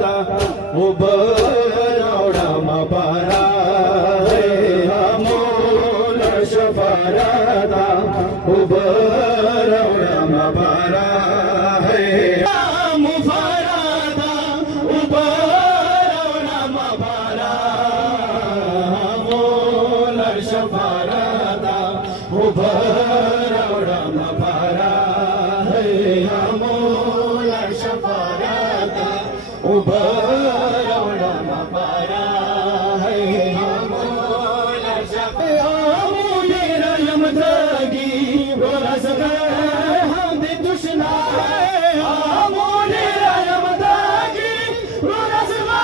ta ubarauda mapara amul shafarata ubarauda mapara mufarada ubarauda mapara amul shafarata ubarauda mapara amul shafarata ubarauda mapara amul shafarata yamdagi rasga hamd dushna amul yamdagi rasga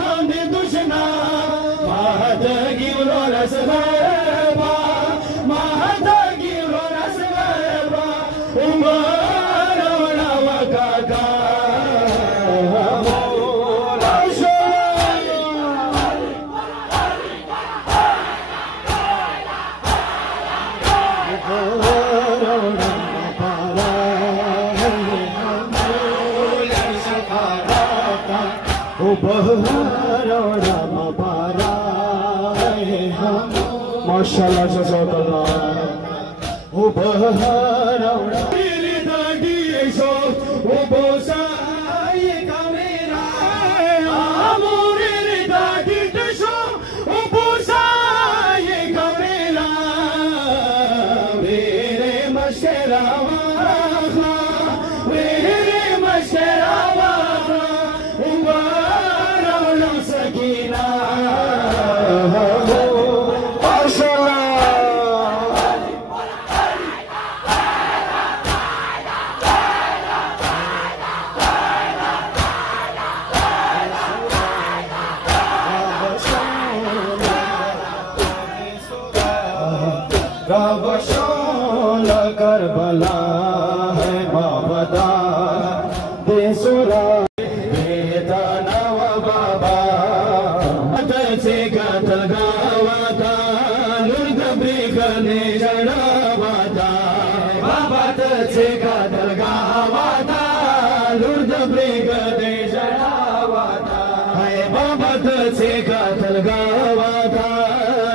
hamd dushna mahadagi rasga mahadagi rasga ubarauda wakaka Mashallah, jazakallah. Ubarauda dagi so ubosa ye kamera amore dagi so ubosa ye kamera mere mashrawa ubarauda sakina Rabashola Karbala hai Babada Desura Beta Nawa Baba Atal se Gatal Gawata Lurga Brigane Jadavata Baba Tal se Gatal Gawata Lurga Brigane Jadavata Hai Baba Tal se Gatal Gawata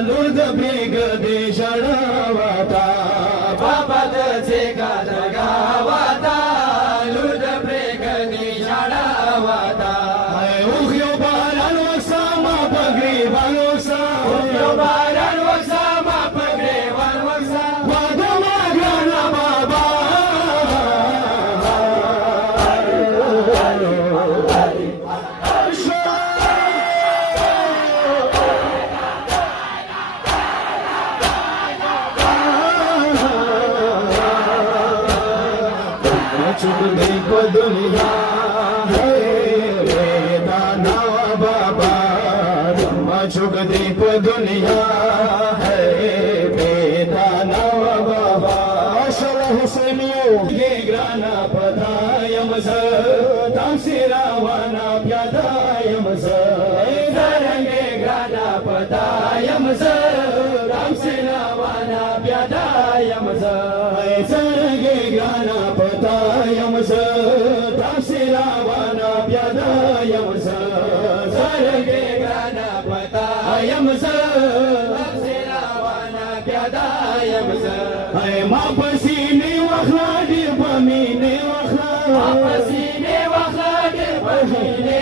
Lurga Brigane Jadavata Baba se Gatal Gawata Lurga Brigane Jadavata Hai Ukhyo Baran Waksama Pagri Valoksa Ukhyo Baran Waksama Pagri Valoksa Wadama Grana Baba Chuk deep dunya hai dana baba chuk deep dunya hai dana baba Mashallah Husainiyo ge grana padayam sa tamsirawana pyadayam sa darange grana padayam sa tamsirawana pyadayam sa darange grana padayam sa tamsirawana pyadayam sa darange grana padayam sa tamsirawana pyadayam sa hai mapasine wakhladi pamine wakhladi mapasine wakhladi pamine